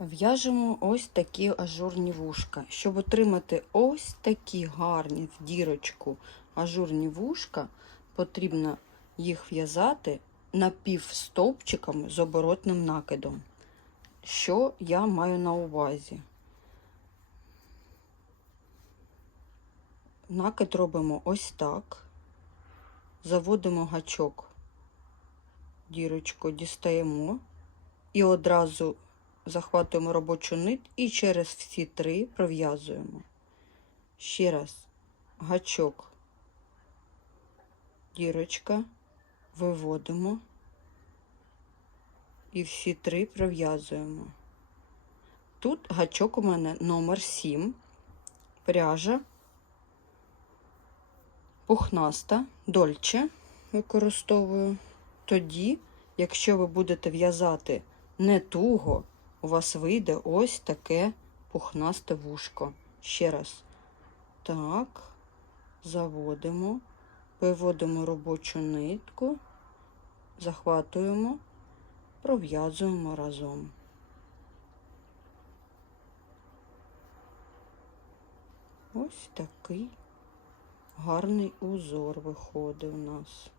В'яжемо ось такі ажурні вушка. Щоб отримати ось такі гарні в дірочку ажурні вушка, потрібно їх в'язати напівстовпчиками з оборотним накидом. Що я маю на увазі? Накид робимо ось так. Заводимо гачок, дірочку дістаємо і одразу захватуємо робочу нить і через всі три пров'язуємо. Ще раз. Гачок, дірочка, виводимо. І всі три пров'язуємо. Тут гачок у мене номер 7, пряжа, пухнаста, дольче використовую. Тоді, якщо ви будете в'язати не туго, у вас вийде ось таке пухнасте вушко. Ще раз. Так, заводимо, виводимо робочу нитку, захватуємо, пров'язуємо разом. Ось такий гарний узор виходить у нас.